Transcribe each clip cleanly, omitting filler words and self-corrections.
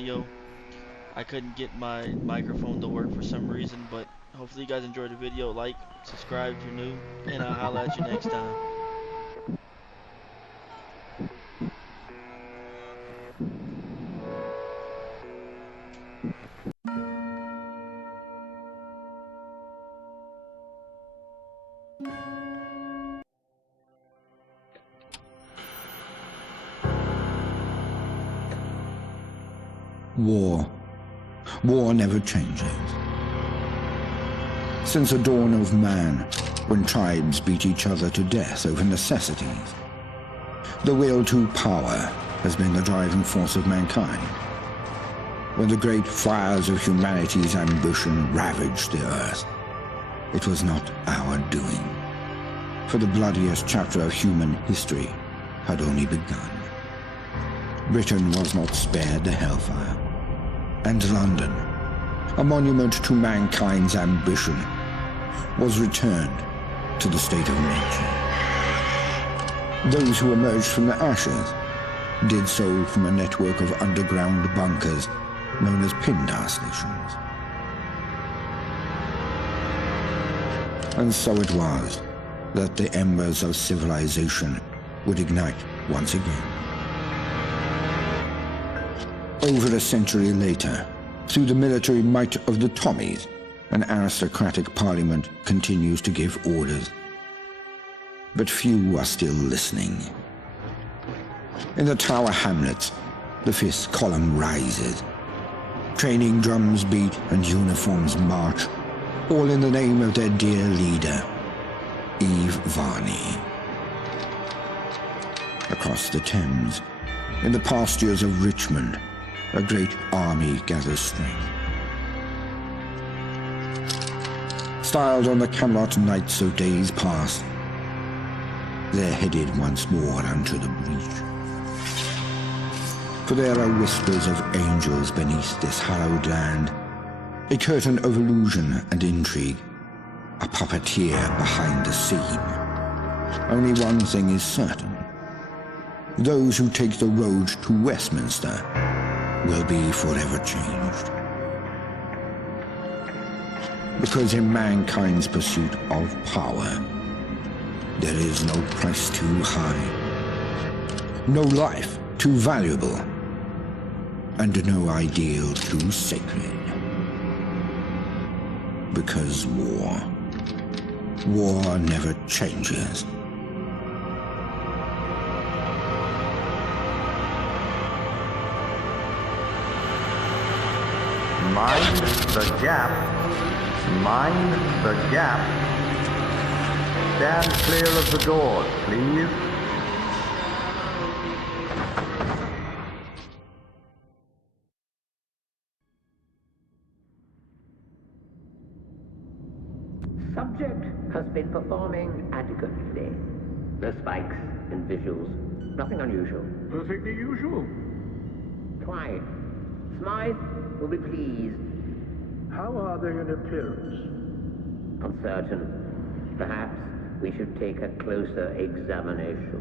audio. I couldn't get my microphone to work for some reason, but hopefully you guys enjoyed the video. Like, subscribe if you're new, and I'll holla at you next time. War. War never changes. Since the dawn of man, when tribes beat each other to death over necessities, the will to power has been the driving force of mankind. When the great fires of humanity's ambition ravaged the earth, it was not our doing, for the bloodiest chapter of human history had only begun. Britain was not spared the hellfire, and London, a monument to mankind's ambition, was returned to the state of nature. Those who emerged from the ashes did so from a network of underground bunkers known as Pindar stations. And so it was that the embers of civilization would ignite once again. Over a century later, through the military might of the Tommies, an aristocratic parliament continues to give orders. But few are still listening. In the Tower Hamlets, the fifth column rises. Training drums beat and uniforms march, all in the name of their dear leader, Eve Varney. Across the Thames, in the pastures of Richmond, a great army gathers strength. Styled on the Camelot knights of days past, they're headed once more unto the breach. For there are whispers of angels beneath this hallowed land, a curtain of illusion and intrigue, a puppeteer behind the scene. Only one thing is certain. Those who take the road to Westminster will be forever changed. Because in mankind's pursuit of power, there is no price too high, no life too valuable, and no ideal too sacred. Because war never changes. Mind the gap. Mind the gap. Stand clear of the doors, please. Subject has been performing adequately. No spikes and visuals. Nothing unusual. Perfectly usual. Quite. Smythe will be pleased. How are they in appearance? Uncertain. Perhaps we should take a closer examination.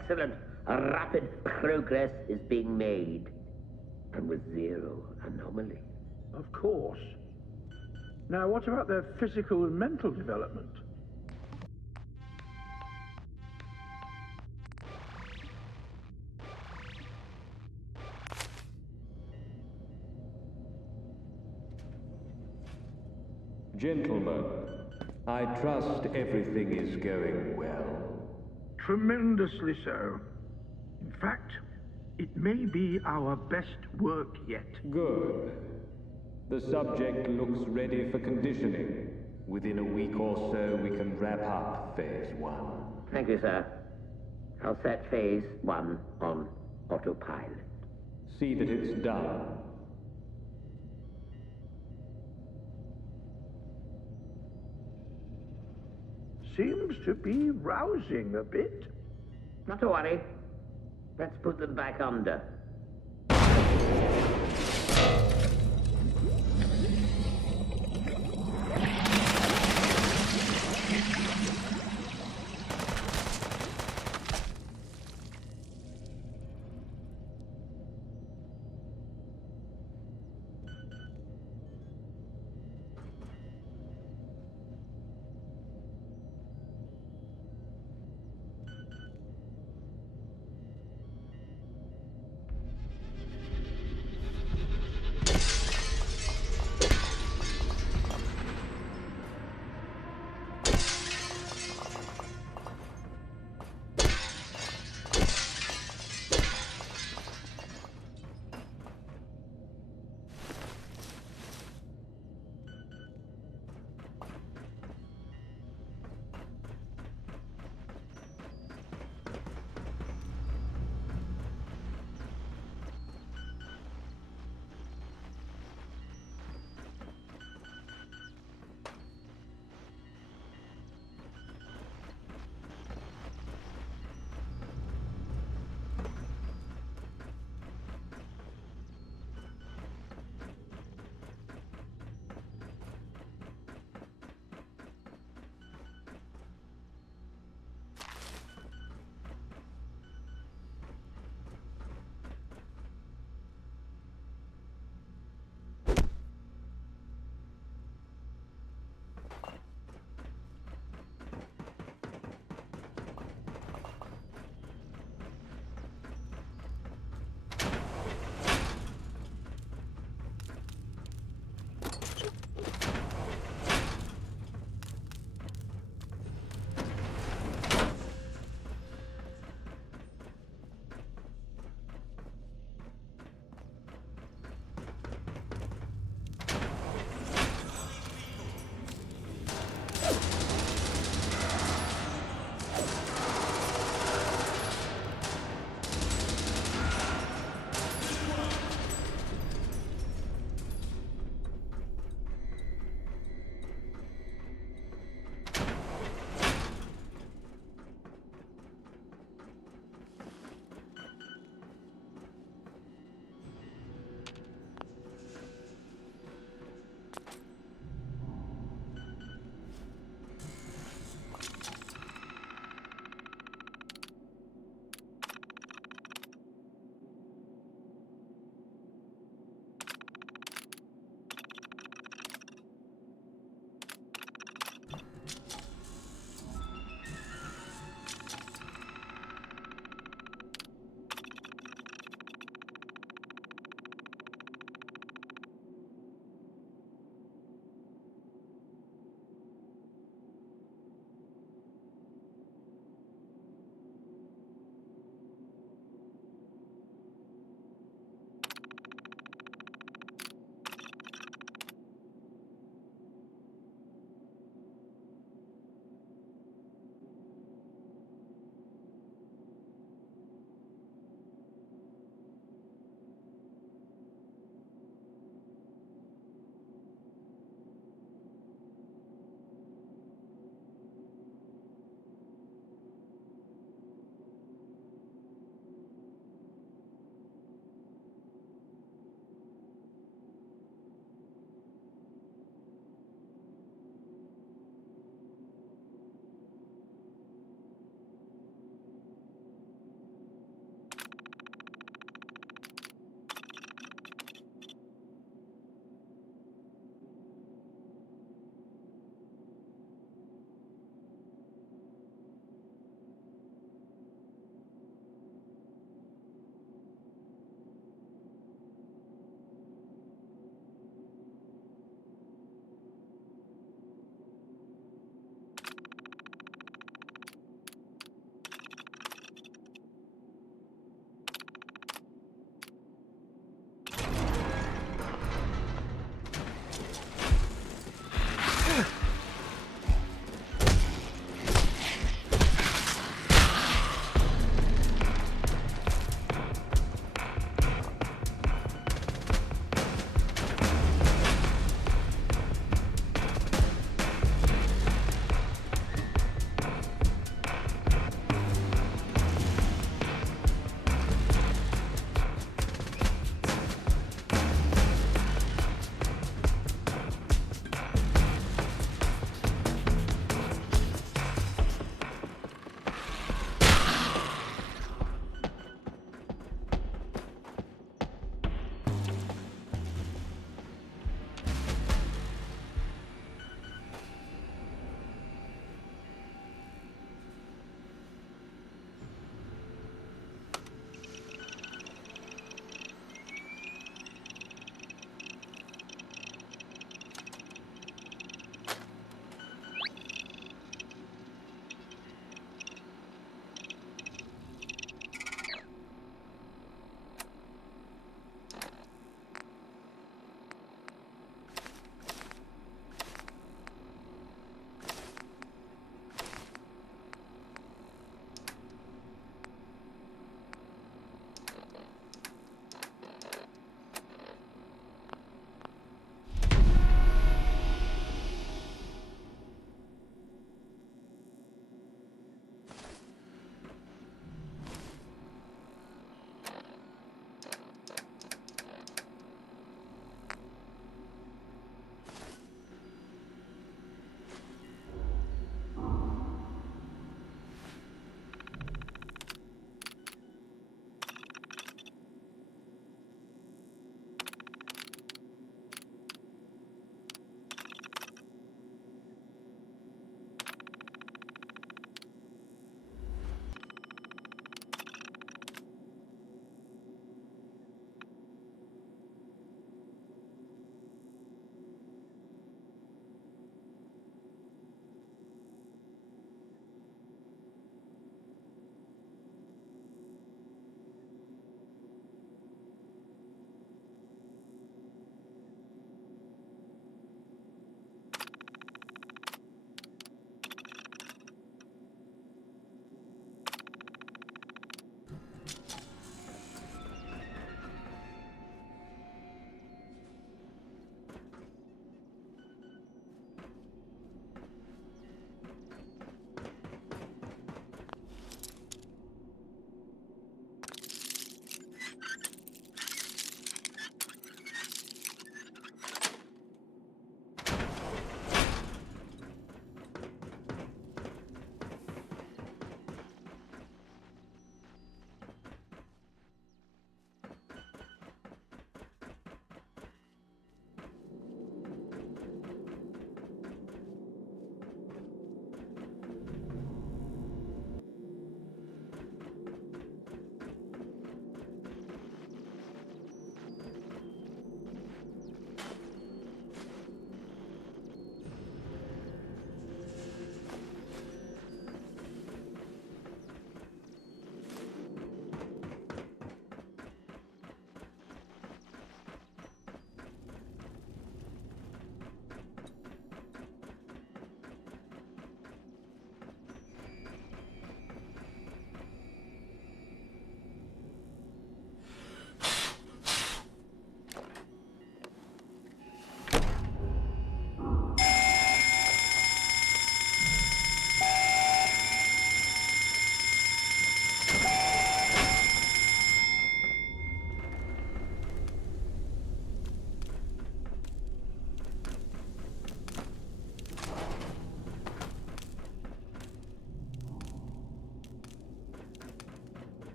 Excellent. Rapid progress is being made. And with zero anomaly. Of course. Now, what about their physical and mental development? Gentlemen, I trust everything is going well. Tremendously so. In fact, it may be our best work yet. Good. The subject looks ready for conditioning. Within a week or so, we can wrap up Phase 1. Thank you, sir. I'll set Phase 1 on autopilot. See that it's done. Seems to be rousing a bit. Not to worry. Let's put them back under.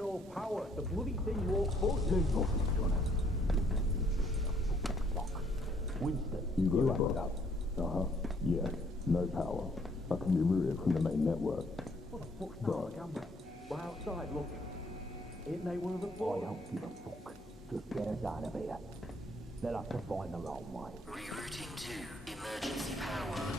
no power. The bloody thing won't budge. Fuck. Winston, You got it, have boss. it out. Yeah, no power. I can be routed from the main network. What the fuck's that, Gamble? We're outside, look. Ain't they one of the boys? I don't give a fuck. Just get us out of here. They'll have to find their own way. Rerouting to emergency power.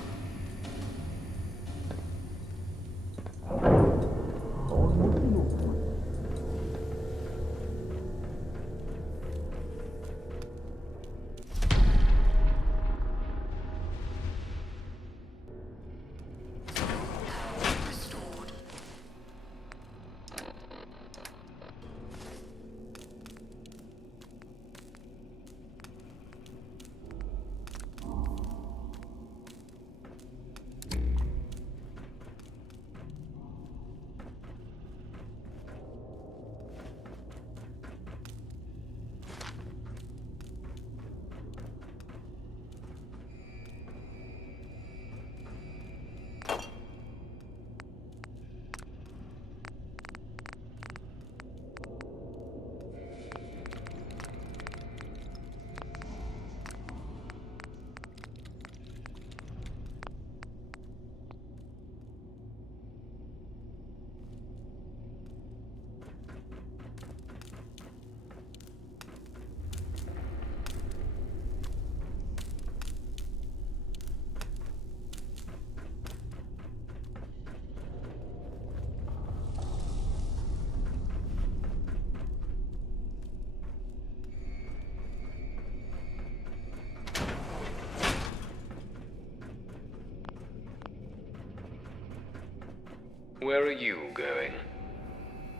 Where are you going?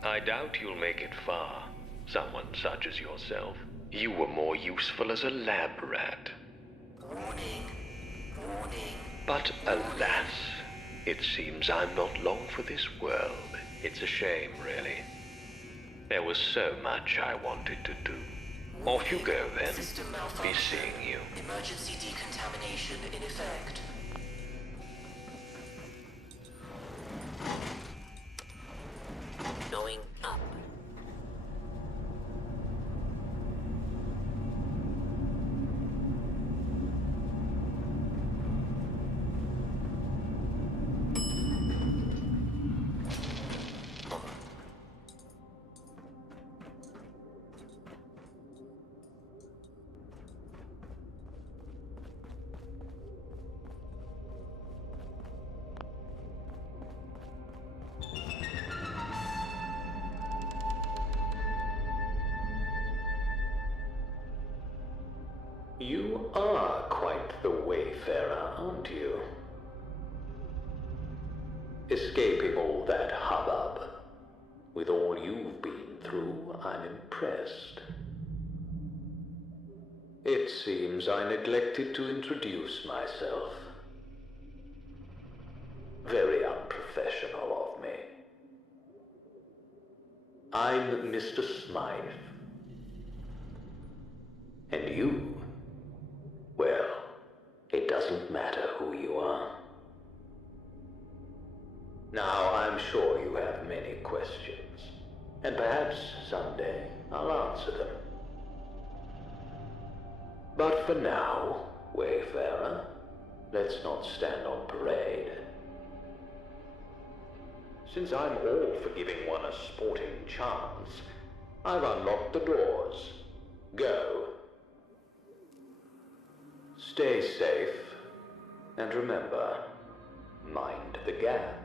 I doubt you'll make it far, someone such as yourself. You were more useful as a lab rat. Warning. Warning. But alas, it seems I'm not long for this world. It's a shame, really. There was so much I wanted to do. Off you go, then. System Be malfunction. seeing you. Emergency decontamination in effect. Going up. You are quite the wayfarer, aren't you? Escaping all that hubbub. With all you've been through, I'm impressed. It seems I neglected to introduce myself. Very unprofessional of me. I'm Mr. Smythe. And you? Well, it doesn't matter who you are. Now, I'm sure you have many questions, and perhaps someday I'll answer them. But for now, Wayfarer, let's not stand on parade. Since I'm all for giving one a sporting chance, I've unlocked the doors. Go. Stay safe, and remember, mind the gap.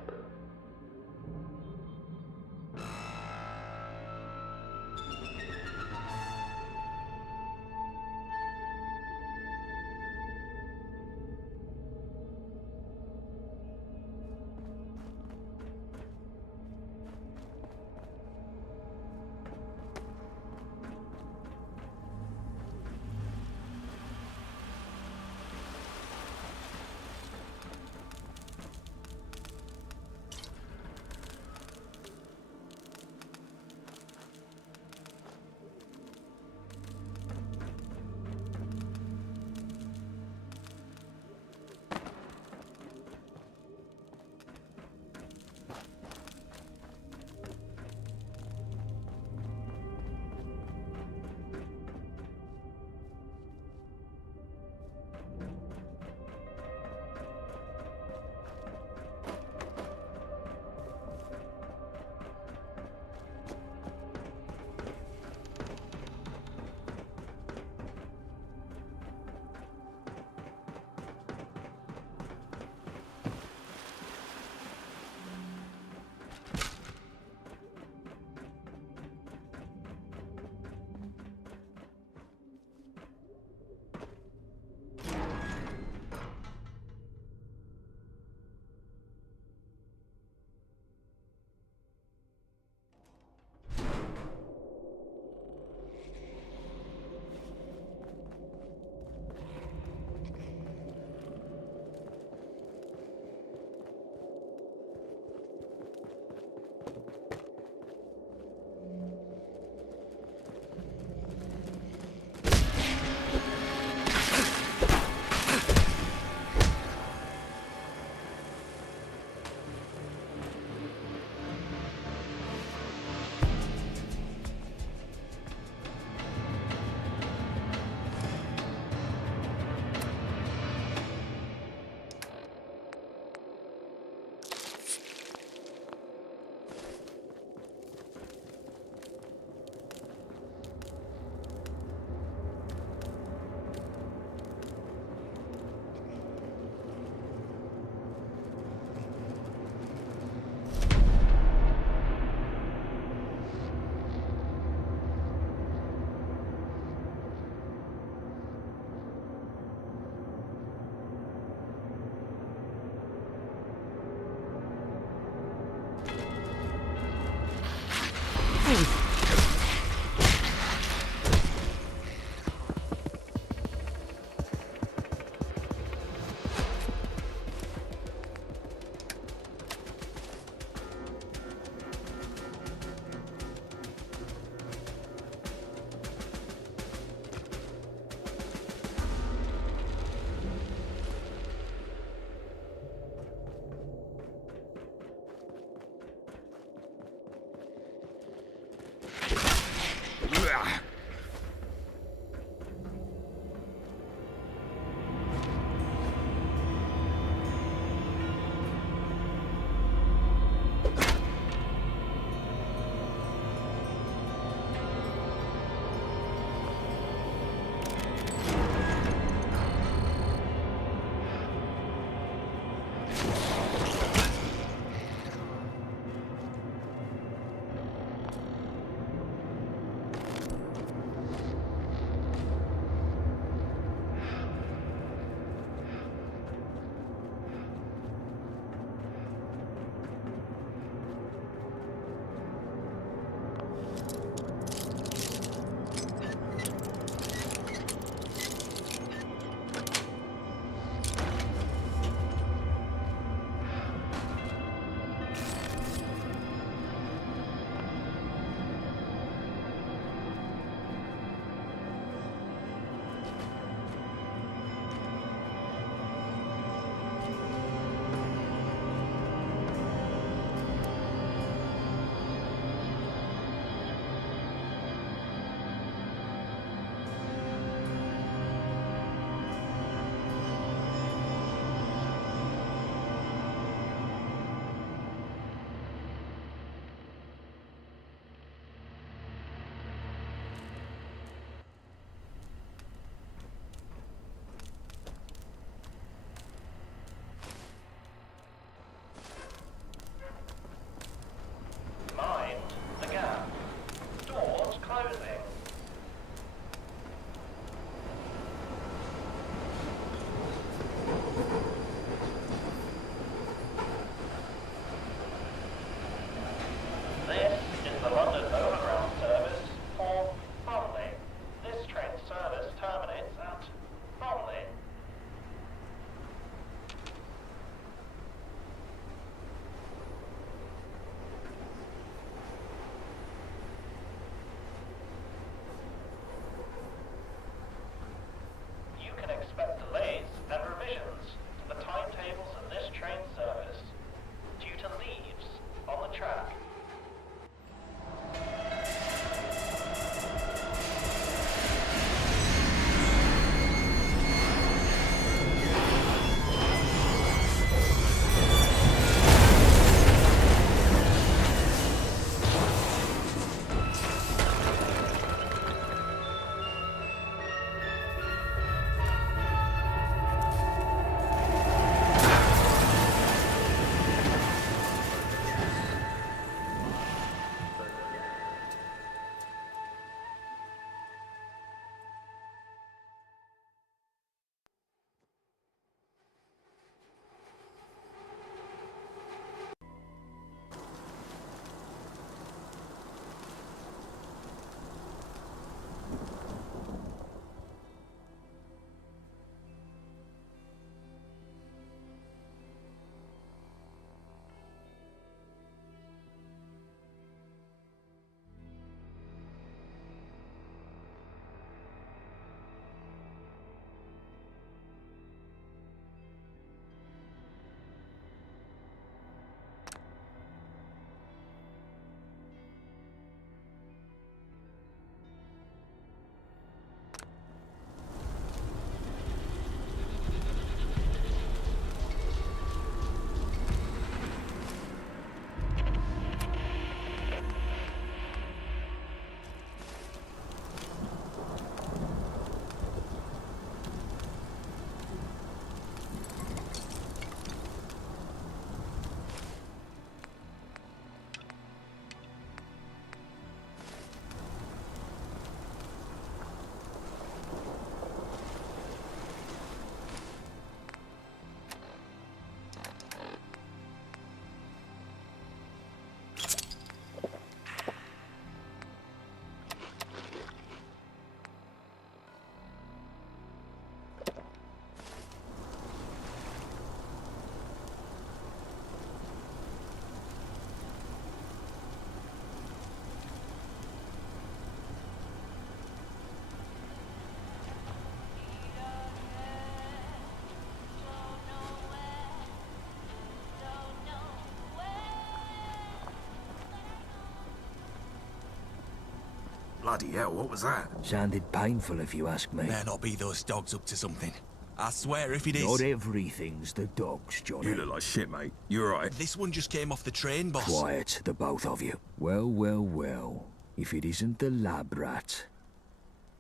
Bloody hell, what was that? Sounded painful if you ask me. May not be those dogs up to something. I swear if it is... Not everything's the dogs, Johnny. You look like shit, mate. You alright? This one just came off the train, boss. Quiet, the both of you. Well, well, well. If it isn't the lab rat.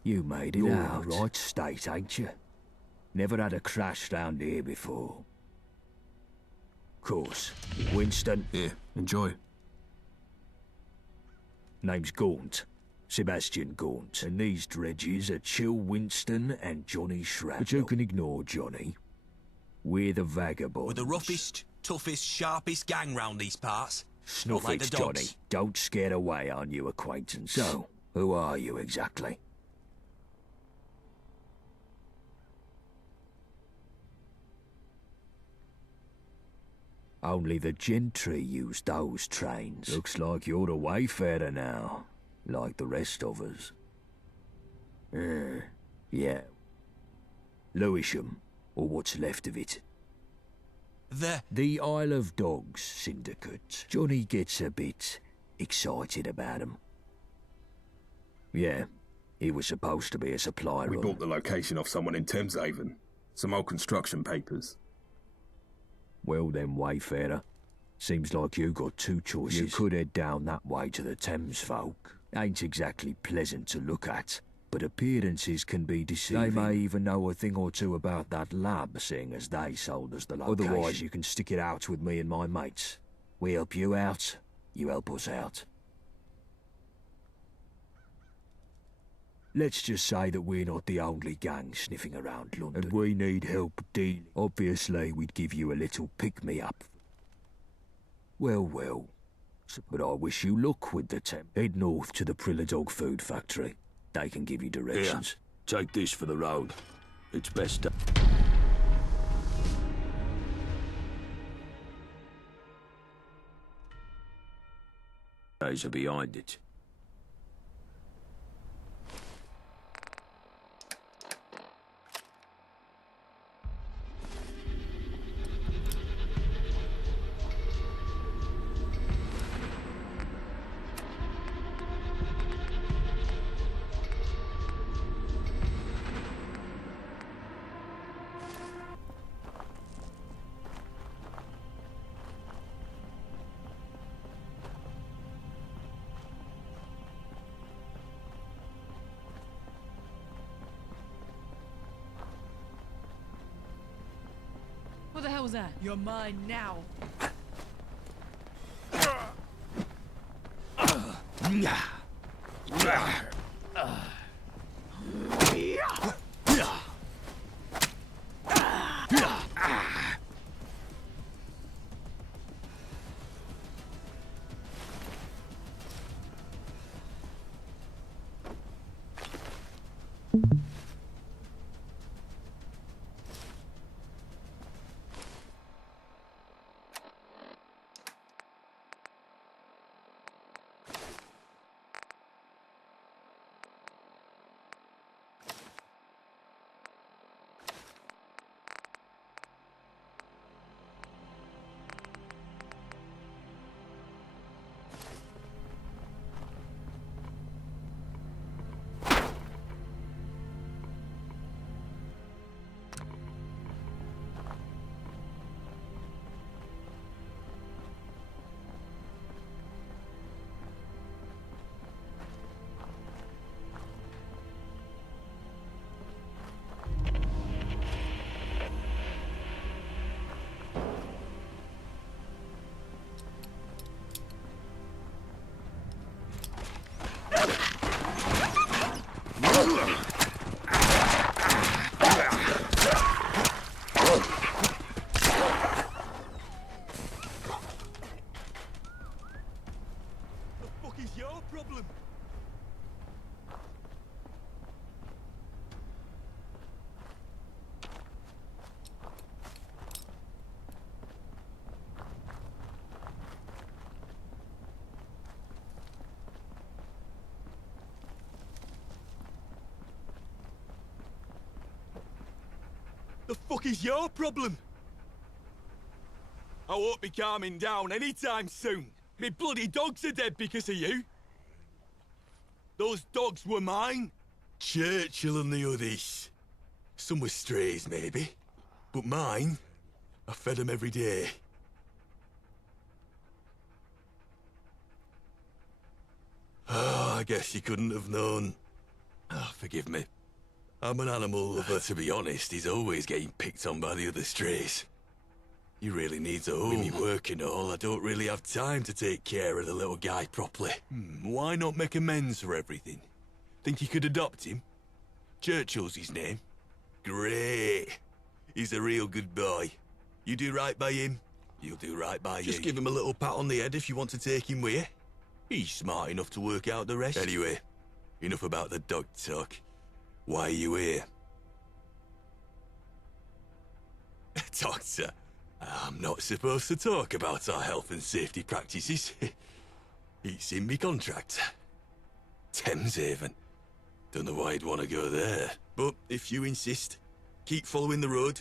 You made it out. You're in the right state, ain't you? Never had a crash round here before. Course. Winston. Yeah, enjoy. Name's Gaunt. Sebastian Gaunt. And these dredges are Chill Winston and Johnny Shrapnel. But you can ignore Johnny. We're the vagabonds. We're the roughest, toughest, sharpest gang round these parts. Snuff like it, the dogs. Johnny. Don't scare away our new acquaintance. So, who are you exactly? Only the gentry use those trains. Looks like you're a wayfarer now, like the rest of us. Yeah. Lewisham, or what's left of it. The Isle of Dogs Syndicate. Johnny gets a bit excited about 'em. Yeah, he was supposed to be a supplier. We bought the location off someone in Thameshaven. Some old construction papers. Well then, Wayfarer. Seems like you got two choices. You could head down that way to the Thames folk. Ain't exactly pleasant to look at, but appearances can be deceiving. They may even know a thing or two about that lab, seeing as they sold us the location. Otherwise, you can stick it out with me and my mates. We help you out, you help us out. Let's just say that we're not the only gang sniffing around London. And we need help dealing. Obviously, we'd give you a little pick-me-up. Well, well. But I wish you luck with the temp. Head north to the Prilla Dog Food Factory. They can give you directions. Here, take this for the road. It's best days are behind it. What the hell was that? You're mine now. The fuck is your problem? I won't be calming down anytime soon. Me bloody dogs are dead because of you. Those dogs were mine. Churchill and the others. Some were strays, maybe. But mine, I fed them every day. Oh, I guess you couldn't have known. Oh, forgive me. I'm an animal lover. To be honest, he's always getting picked on by the other strays. He really needs a home. With me work and all, I don't really have time to take care of the little guy properly. Why not make amends for everything? Think you could adopt him? Churchill's his name. Great. He's a real good boy. You do right by him, he'll do right by you. Just give him a little pat on the head if you want to take him with you. He's smart enough to work out the rest. Anyway, enough about the dog talk. Why are you here? Doctor, I'm not supposed to talk about our health and safety practices. It's in me contract. Thameshaven. Don't know why you'd want to go there. But if you insist, keep following the road,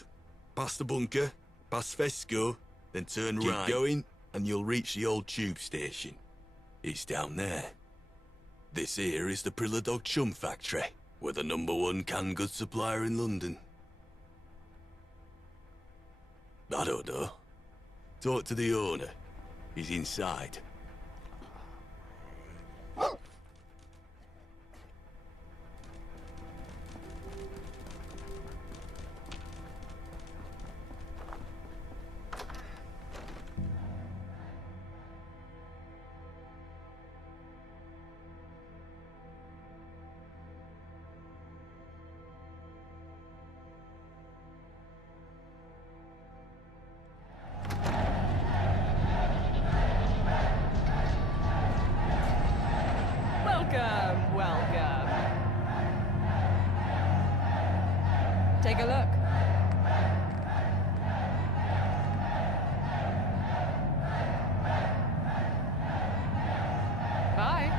past the bunker, past Fesco, then turn right. Keep going, and you'll reach the old tube station. It's down there. This here is the Prilla Dog Chum Factory. We're the #1 canned goods supplier in London. I don't know. Talk to the owner. He's inside. Welcome. Take a look. Bye.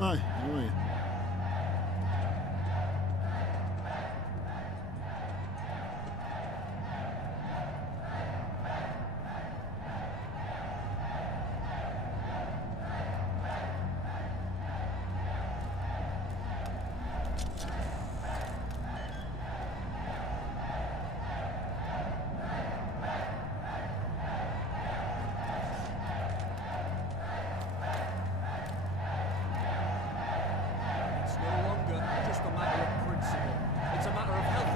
Hi, how are you?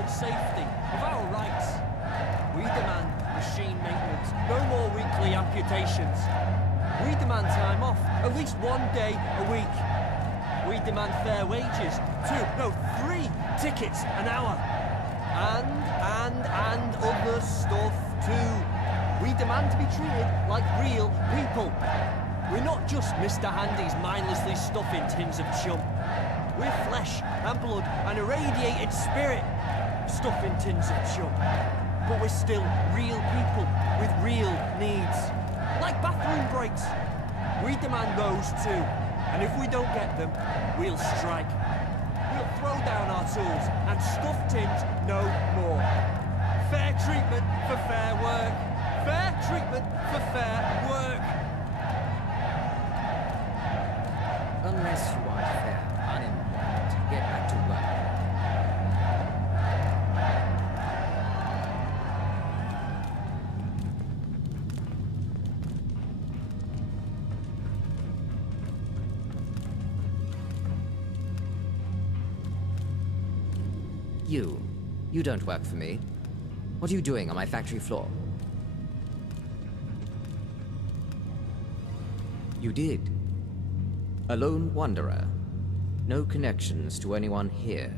Safety of our rights. We demand machine maintenance, no more weekly amputations. We demand time off, at least 1 day a week. We demand fair wages, 3 tickets an hour. And other stuff too. We demand to be treated like real people. We're not just Mr. Handy's mindlessly stuffing tins of chum. We're flesh and blood and irradiated spirit. Stuffing tins of chum. But we're still real people with real needs. Like bathroom breaks. We demand those too. And if we don't get them, we'll strike. We'll throw down our tools and stuff tins no more. Fair treatment for fair work. Fair treatment for fair work. Unless you are fair, unemployed, get back to work. You don't work for me. What are you doing on my factory floor? You did. A lone wanderer. No connections to anyone here.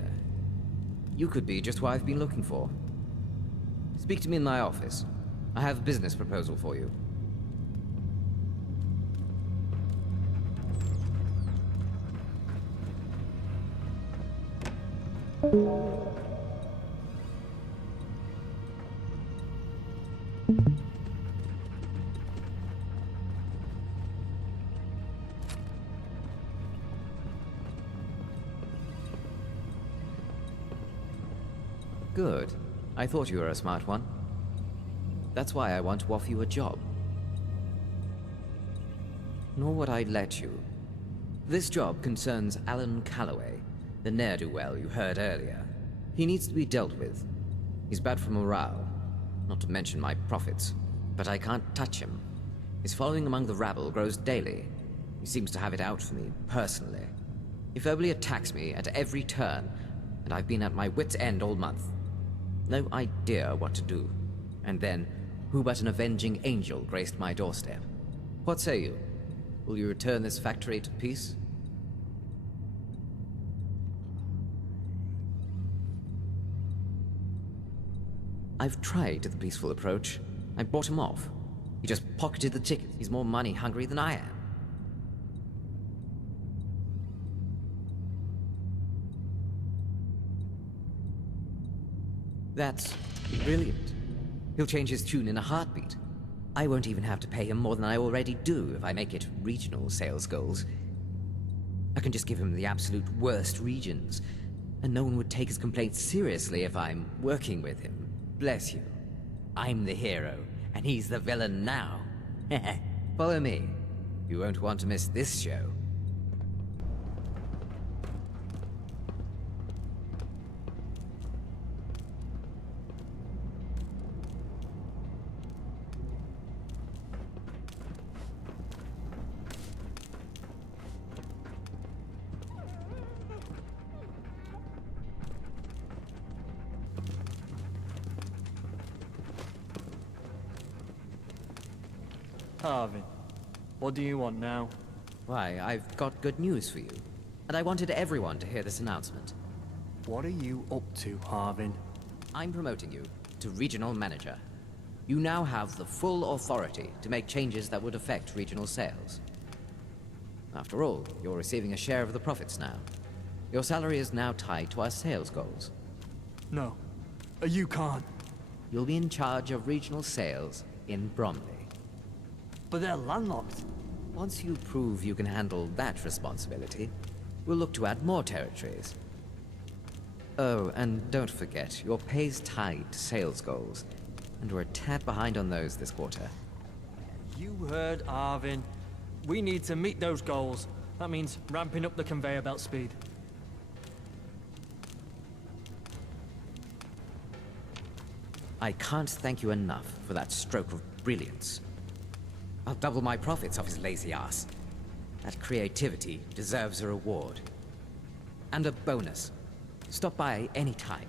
You could be just what I've been looking for. Speak to me in my office. I have a business proposal for you. Good. I thought you were a smart one. That's why I want to offer you a job. Nor would I let you. This job concerns Alan Calloway, the ne'er-do-well you heard earlier. He needs to be dealt with. He's bad for morale, not to mention my profits. But I can't touch him. His following among the rabble grows daily. He seems to have it out for me, personally. He verbally attacks me at every turn, and I've been at my wit's end all month. No idea what to do. And then, who but an avenging angel graced my doorstep? What say you? Will you return this factory to peace? I've tried the peaceful approach. I bought him off. He just pocketed the ticket. He's more money hungry than I am. That's brilliant. He'll change his tune in a heartbeat. I won't even have to pay him more than I already do if I make it regional sales goals. I can just give him the absolute worst regions, and no one would take his complaints seriously if I'm working with him. Bless you. I'm the hero, and he's the villain now. Follow me. You won't want to miss this show. Harvin, what do you want now? Why, I've got good news for you. And I wanted everyone to hear this announcement. What are you up to, Harvin? I'm promoting you to Regional Manager. You now have the full authority to make changes that would affect regional sales. After all, you're receiving a share of the profits now. Your salary is now tied to our sales goals. No, you can't. You'll be in charge of regional sales in Bromley. But they're landlocked. Once you prove you can handle that responsibility, we'll look to add more territories. Oh, and don't forget, your pay's tied to sales goals, and we're a tad behind on those this quarter. You heard Arvin. We need to meet those goals. That means ramping up the conveyor belt speed. I can't thank you enough for that stroke of brilliance. I'll double my profits off his lazy ass. That creativity deserves a reward. And a bonus. Stop by any time.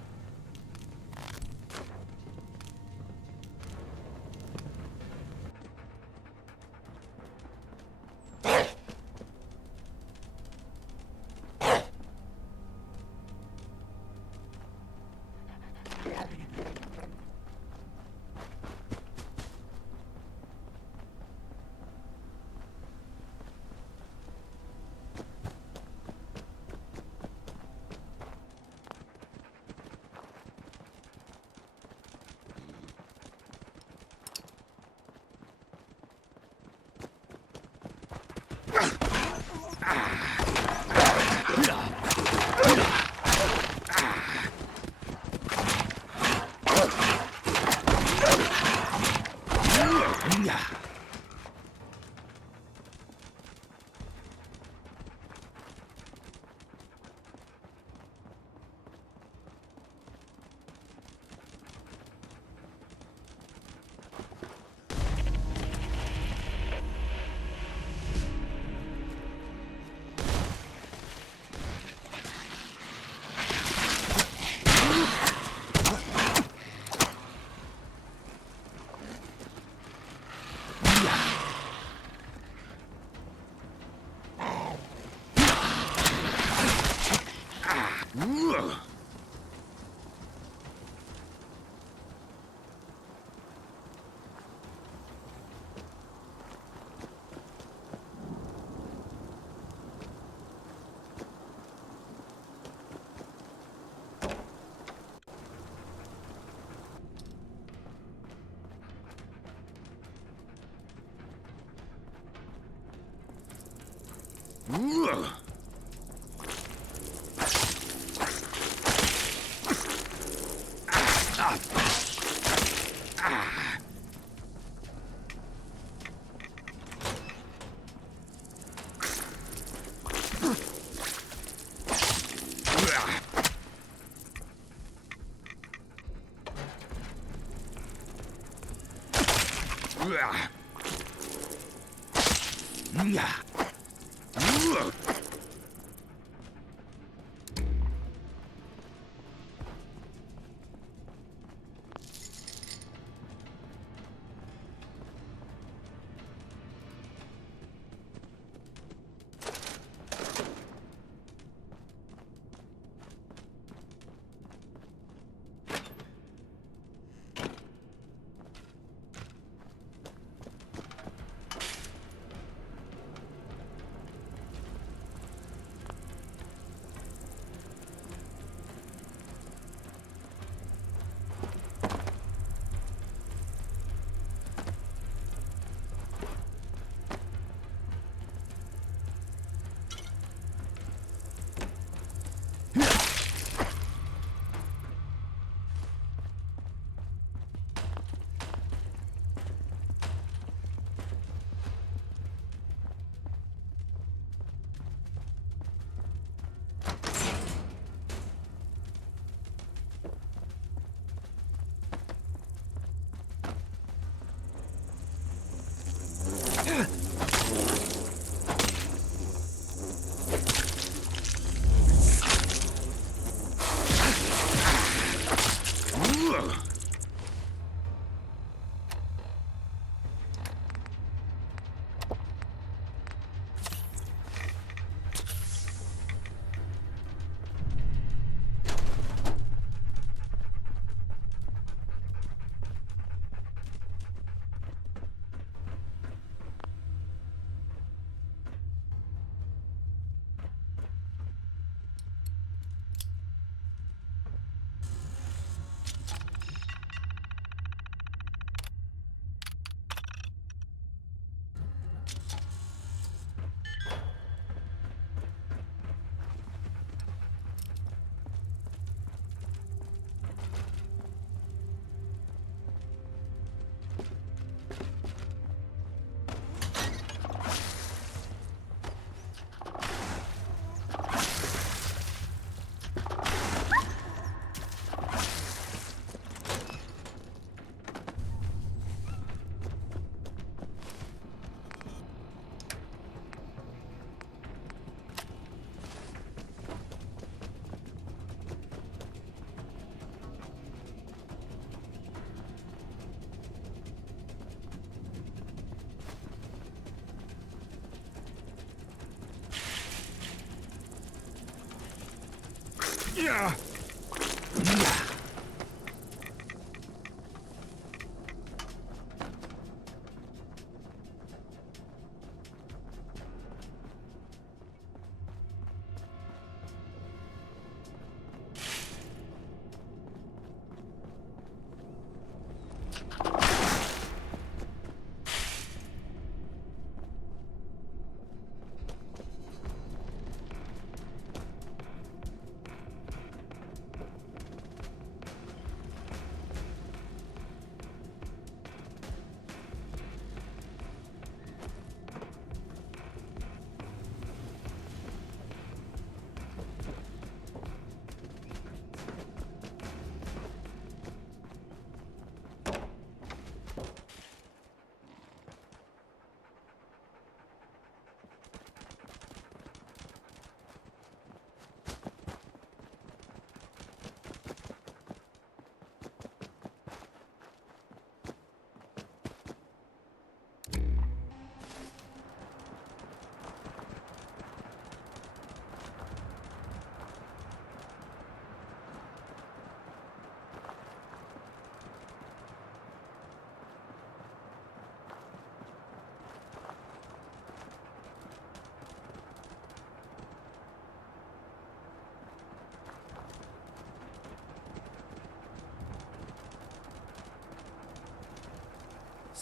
Yeah.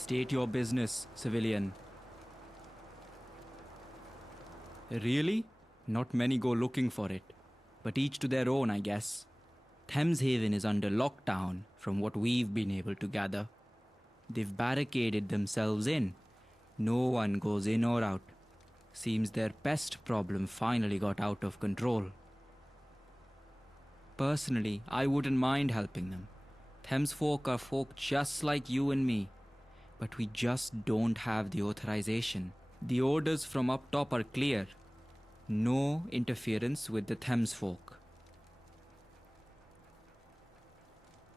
State your business, civilian. Really? Not many go looking for it. But each to their own, I guess. Thames Haven is under lockdown, from what we've been able to gather. They've barricaded themselves in. No one goes in or out. Seems their pest problem finally got out of control. Personally, I wouldn't mind helping them. Thames folk are folk just like you and me. But we just don't have the authorization. The orders from up top are clear. No interference with the Thames folk.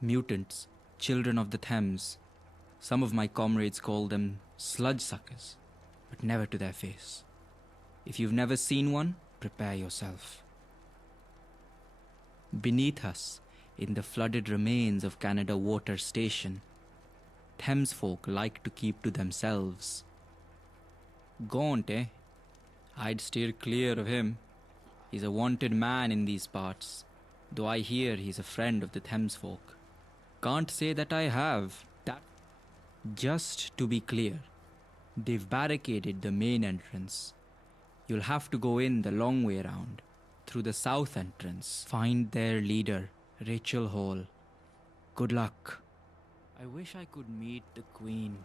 Mutants, children of the Thames. Some of my comrades call them sludge suckers, but never to their face. If you've never seen one, prepare yourself. Beneath us, in the flooded remains of Canada Water Station, Thames folk like to keep to themselves. Gaunt, eh? I'd steer clear of him. He's a wanted man in these parts, though I hear he's a friend of the Thames folk. Can't say that I have. Just to be clear, they've barricaded the main entrance. You'll have to go in the long way round, through the south entrance. Find their leader, Rachel Hall. Good luck. I wish I could meet the Queen.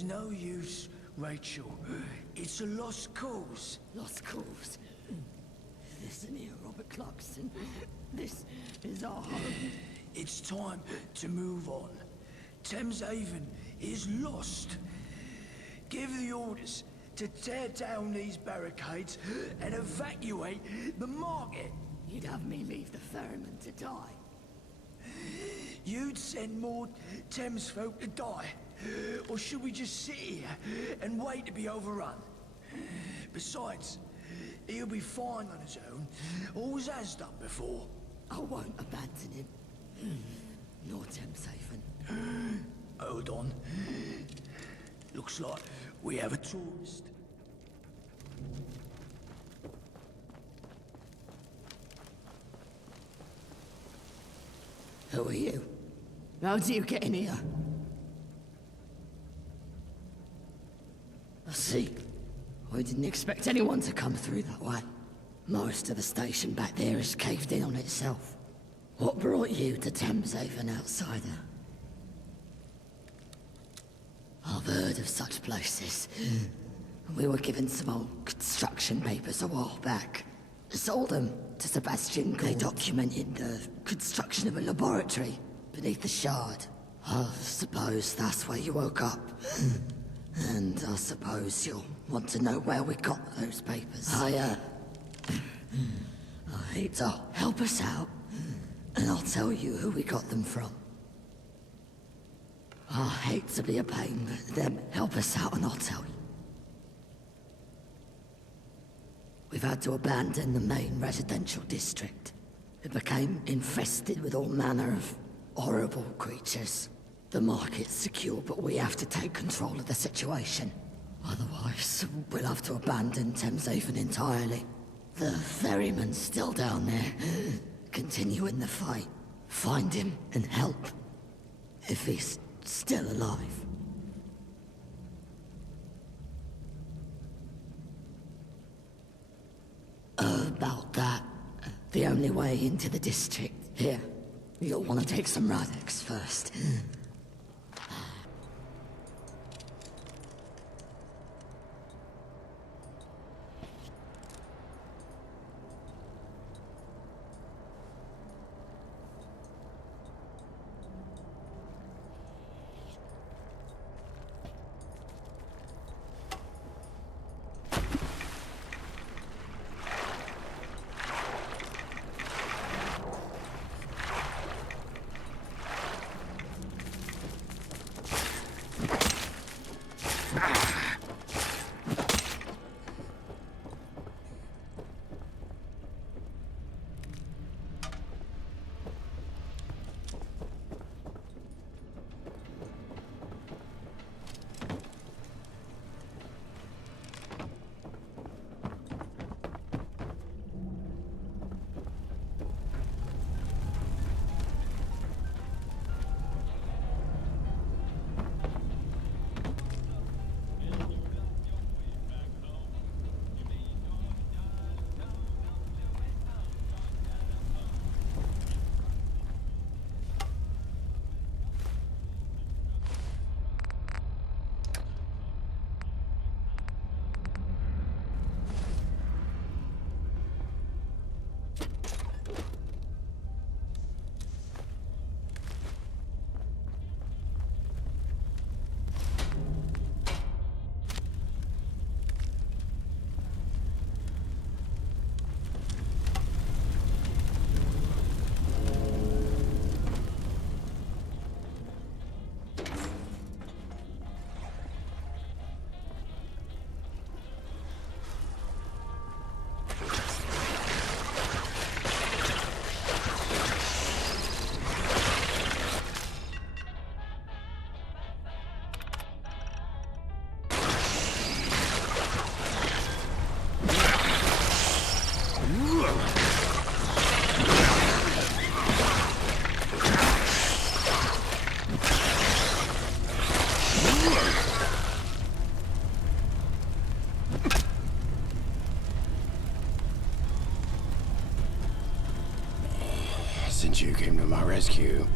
There's no use, Rachel. It's a lost cause. Lost cause? Listen here, Robert Clarkson. This is our home. It's time to move on. Thames Haven is lost. Give the orders to tear down these barricades and evacuate the market. You'd have me leave the ferryman to die. You'd send more Thames folk to die. Or should we just sit here and wait to be overrun? Besides, he'll be fine on his own. Always has done before. I won't abandon him. Nor Thames Haven. Hold on. Looks like we have a tourist. Who are you? How do you get in here? I see. I didn't expect anyone to come through that way. Most of the station back there is caved in on itself. What brought you to Thames Haven, outsider? I've heard of such places. We were given some old construction papers a while back. Sold them to Sebastian Gould. They documented the construction of a laboratory beneath the Shard. I suppose that's where you woke up. And I suppose you'll want to know where we got those papers. I hate to help us out, and I'll tell you who we got them from. I hate to be a pain, but then help us out and I'll tell you. We've had to abandon the main residential district. It became infested with all manner of horrible creatures. The market's secure, but we have to take control of the situation. Otherwise, we'll have to abandon Thames Haven entirely. The ferryman's still down there, continuing the fight. Find him and help, if he's still alive. About that, the only way into the district. Here, you'll want to take some Radex first. Since you came to my rescue,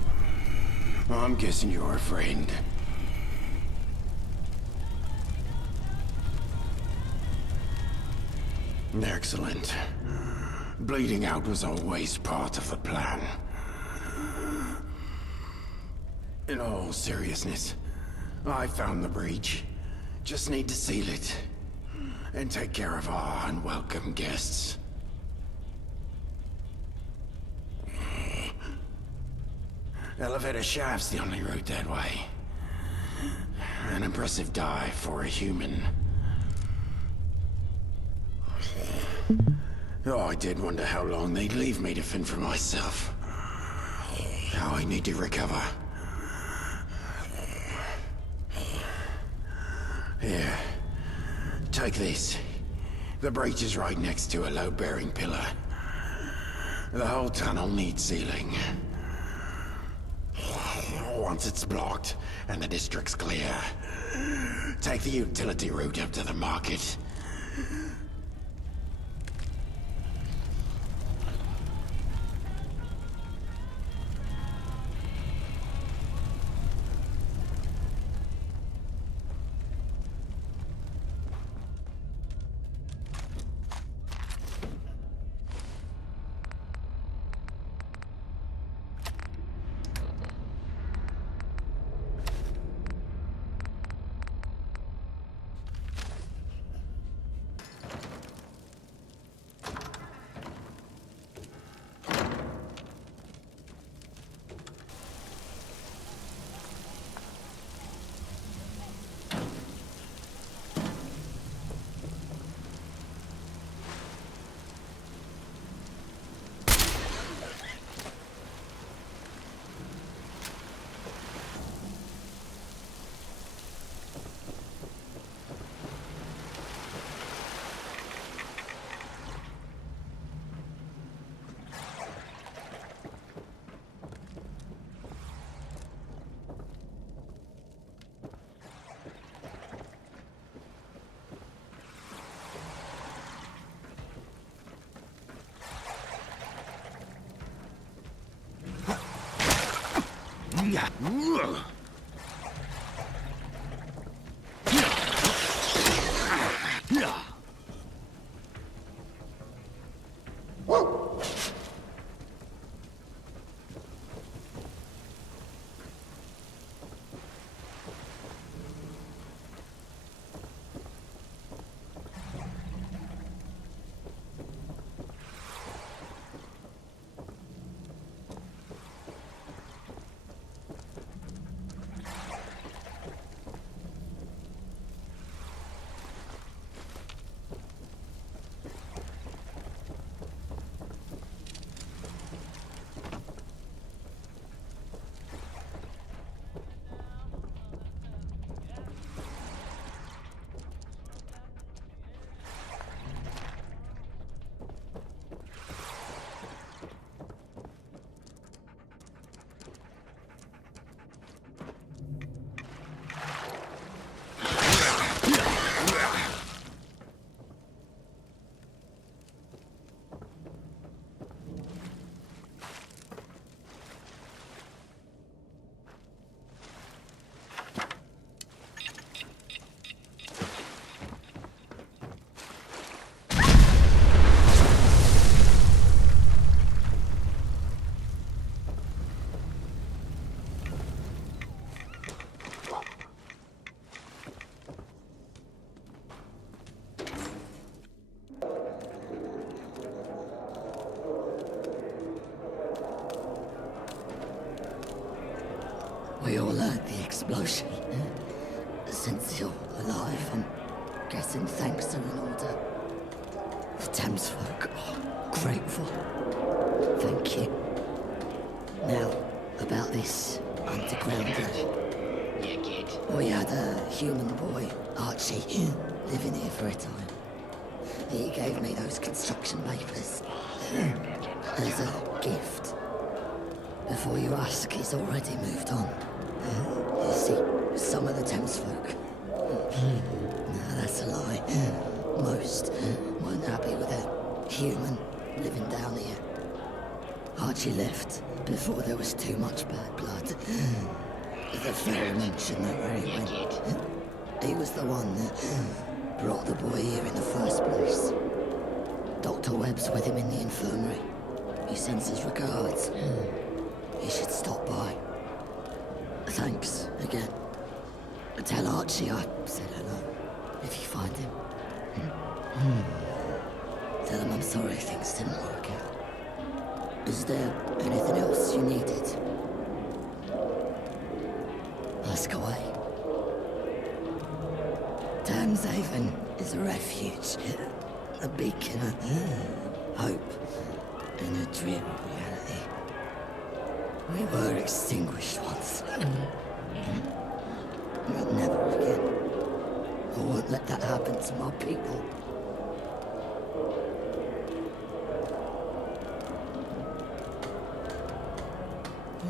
I'm guessing you're a friend. Excellent. Bleeding out was always part of the plan. In all seriousness, I found the breach. Just need to seal it. And take care of our unwelcome guests. Elevator shaft's the only route that way. An impressive dive for a human. Oh, I did wonder how long they'd leave me to fend for myself. Now I need to recover. Here. Take this. The breach is right next to a load-bearing pillar. The whole tunnel needs sealing. Once it's blocked, and the district's clear, take the utility route up to the market. We all heard the explosion. Since you're alive, I'm guessing thanks to an order. The Thames folk are grateful. Thank you. Now, about this underground kid. We had a human boy, Archie, living here for a time. He gave me those construction papers as a gift. Before you ask, he's already moved on. You see, some of the Thames folk. No, that's a lie. Most weren't happy with a human living down here. Archie left before there was too much bad blood. The ferryman should know where he went. He was the one that brought the boy here in the first place. Dr. Webb's with him in the infirmary. He sends his regards. You should stop by. Thanks again. Tell Archie I said hello, if you find him. Tell him I'm sorry things didn't work out. Is there anything else you needed? Ask away. Thameshaven is a refuge, a beacon of hope in a dreary reality. We were extinguished once. But never again. I won't let that happen to my people.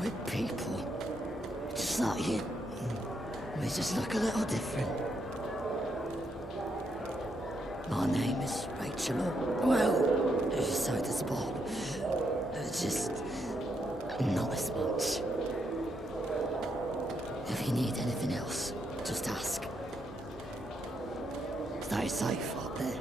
We're people. Just like you. We just look a little different. My name is Rachel. Well, so does Bob. Just not as much. If you need anything else, just ask. Stay safe up there.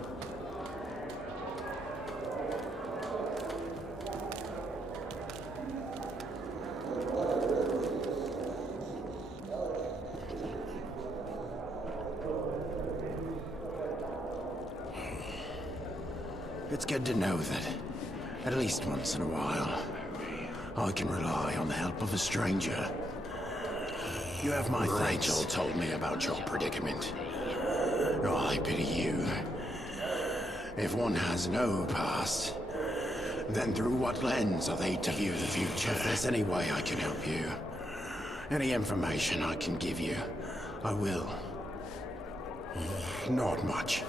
It's good to know that, at least once in a while, I can rely on the help of a stranger. You have my thanks. Rachel told me about your predicament. Oh, I pity you. If one has no past, then through what lens are they to view the future? If there's any way I can help you, any information I can give you, I will. Not much.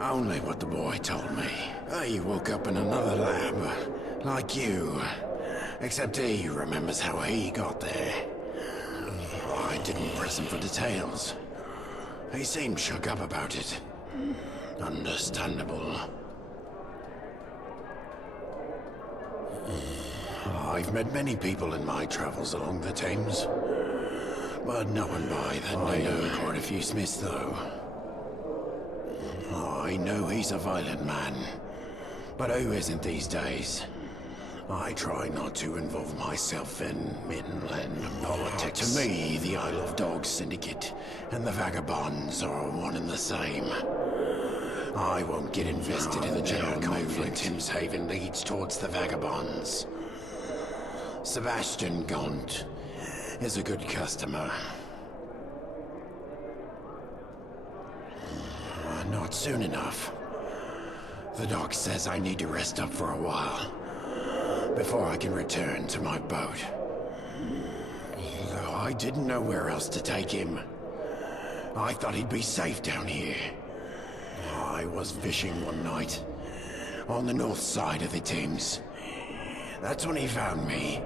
Only what the boy told me. He woke up in another lab, like you. Except he remembers how he got there. I didn't press him for details. He seemed shook up about it. Understandable. I've met many people in my travels along the Thames, but no one by that name. I know quite a few Smiths, though. I know he's a violent man, but who isn't these days? I try not to involve myself in inland politics. To me, the Isle of Dogs Syndicate and the Vagabonds are one and the same. I won't get invested in the general conflict. Thameshaven leads towards the Vagabonds. Sebastian Gaunt is a good customer. Not soon enough. The doc says I need to rest up for a while before I can return to my boat. Though I didn't know where else to take him. I thought he'd be safe down here. I was fishing one night on the north side of the Thames. That's when he found me.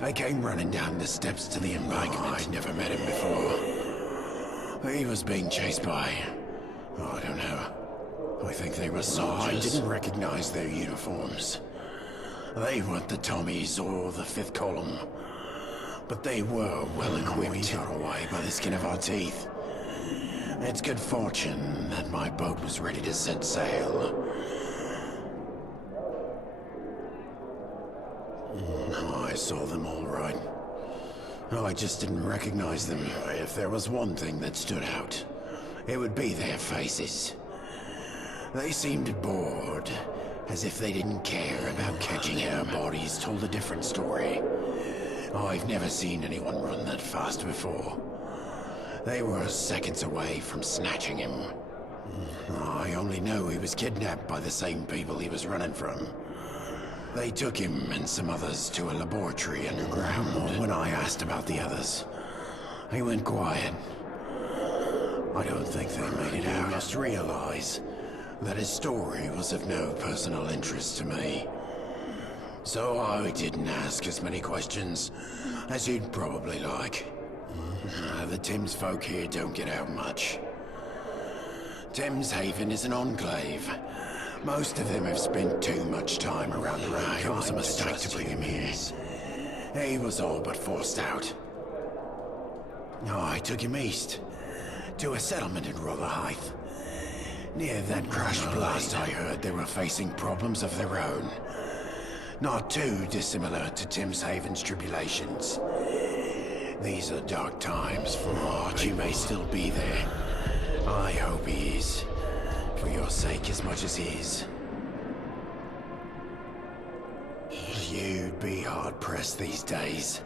I came running down the steps to the embankment. I'd never met him before. He was being chased by... I don't know. I think they were soldiers. I didn't recognize their uniforms. They weren't the Tommies or the Fifth Column. But they were well equipped. We got away by the skin of our teeth. It's good fortune that my boat was ready to set sail. I saw them all right. I just didn't recognize them. If there was one thing that stood out, it would be their faces. They seemed bored, as if they didn't care about catching him. Their bodies told a different story. I've never seen anyone run that fast before. They were seconds away from snatching him. I only know he was kidnapped by the same people he was running from. They took him and some others to a laboratory underground. When I asked about the others, he went quiet. I don't think they made it out. He must realize that his story was of no personal interest to me. So I didn't ask as many questions as you'd probably like. The Thames folk here don't get out much. Thameshaven is an enclave. Most of them have spent too much time around the road. It was a mistake to bring him here. He was all but forced out. I took him east, to a settlement in Rotherhithe. Near that crash blast, I heard they were facing problems of their own. Not too dissimilar to Timshaven's tribulations. These are dark times for Art. You may still be there. I hope he is. For your sake as much as his. You'd be hard-pressed these days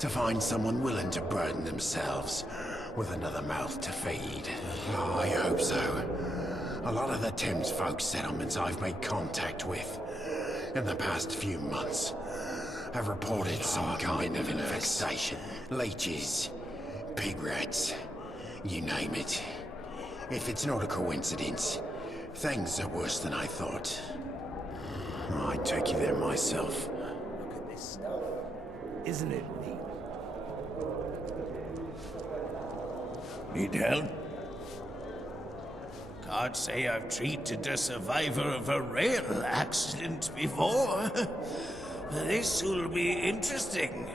to find someone willing to burden themselves with another mouth to feed. Oh, I hope so. A lot of the Thames folk settlements I've made contact with in the past few months have reported some kind of infestation. Leeches, pig rats, you name it. If it's not a coincidence, things are worse than I thought. I'd take you there myself. Look at this stuff. Isn't it neat? Need help? Can't say I've treated a survivor of a rail accident before. This will be interesting.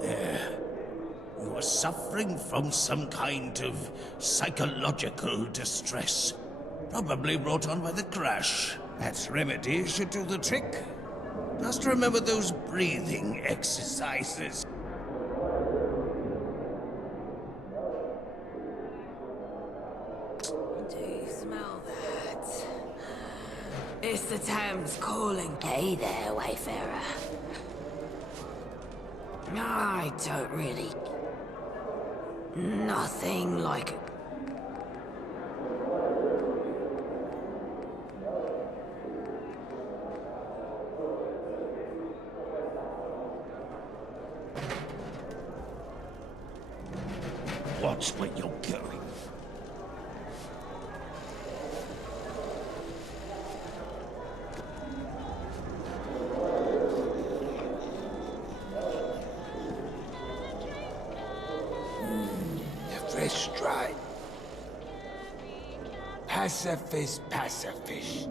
You are suffering from some kind of psychological distress. Probably brought on by the crash. That remedy should do the trick. Just remember those breathing exercises. Do you smell that? It's the Thames calling. Hey there, Wayfarer. I don't really... Nothing like it. Watch where you're going. Fresh dried. Pacifist, pacifist.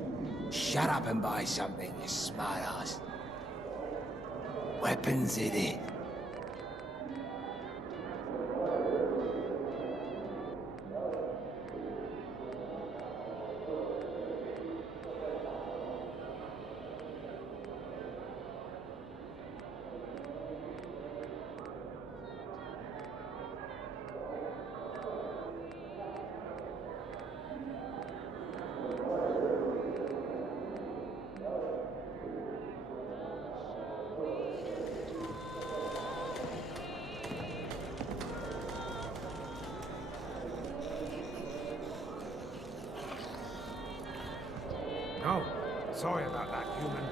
Shut up and buy something, you smartass. Weapons it is. Oh, sorry about that, human.